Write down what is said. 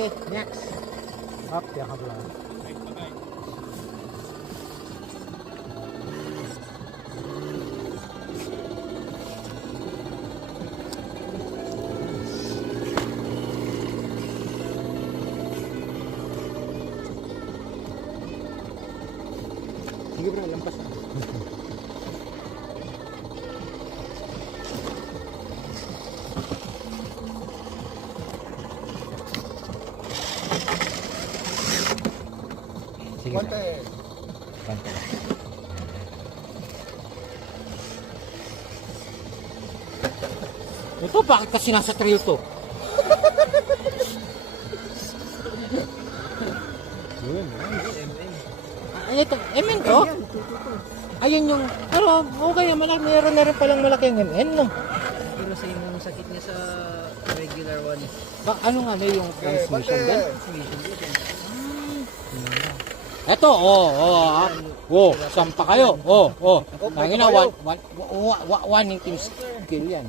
Okay, next. Up, yan ka pala. Sige bro, lampas na. Sige bro. Konti. Ito, bakit kasi nasa trail to? Yun, nice. Ito, MN to? Ayun yung, pero okay, meron na rin palang malaking MN, no? Pero sa yung sakit niya sa regular one. Ano nga na yung transmission din? Transmission din. Eto, sampa kayo, tangina, one meeting skill yan.